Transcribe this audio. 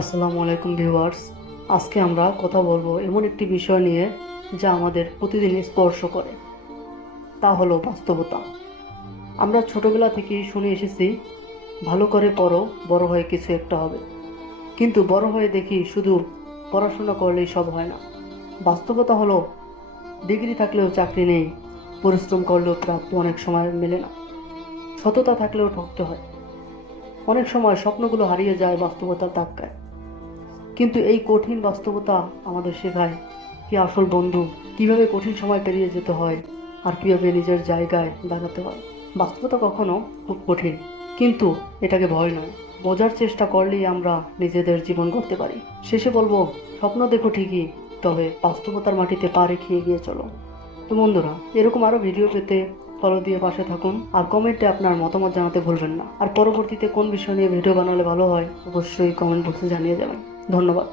আসসালামু আলাইকুম ভিউয়ার্স। আজকে আমরা কথা বলবো এমন একটি বিষয় নিয়ে যা আমাদের প্রতিদিনই স্পর্শ করে, তা হলো বাস্তবতা। আমরা ছোটবেলা থেকেই শুনে এসেছি, ভালো করে পড়ো, বড় হয়ে কিছু একটা হবে। কিন্তু বড় হয়ে দেখি শুধু পড়াশোনা করলেই সব হয় না। বাস্তবতা হলো ডিগ্রি থাকলেও চাকরি নেই, পরিশ্রম করলেও প্রাপ্য অনেক সময় মেলে না, সততা থাকলেও ঠকতে হয়। অনেক সময় স্বপ্নগুলো হারিয়ে যায় বাস্তবতার ধাক্কায়। কিন্তু এই কঠিন বাস্তবতা আমাদের শেখায় কি আসল বন্ধু, কিভাবে কঠিন সময় পেরিয়ে যেতে হয়, আর কিভাবে নিজের জায়গায় দাঁড়াতে হয়। বাস্তবতা কখনো খুব কঠিন, কিন্তু এটাকে ভয় নয়, বোঝার চেষ্টা করলেই আমরা নিজেদের জীবন গড়তে পারি। শেষে বলবো, স্বপ্ন দেখো ঠিকই, তবে বাস্তবতার মাটিতে পা রেখে এগিয়ে চলো। তো বন্ধুরা, এরকম আরো ভিডিও পেতে ফলো দিয়ে পাশে থাকুন, আর কমেন্টে আপনার মতামত জানাতে ভুলবেন না। আর পরবর্তীতে কোন বিষয় নিয়ে ভিডিও বানালে ভালো হয় অবশ্যই কমেন্ট বক্সে জানিয়ে যাবেন। ধন্যবাদ।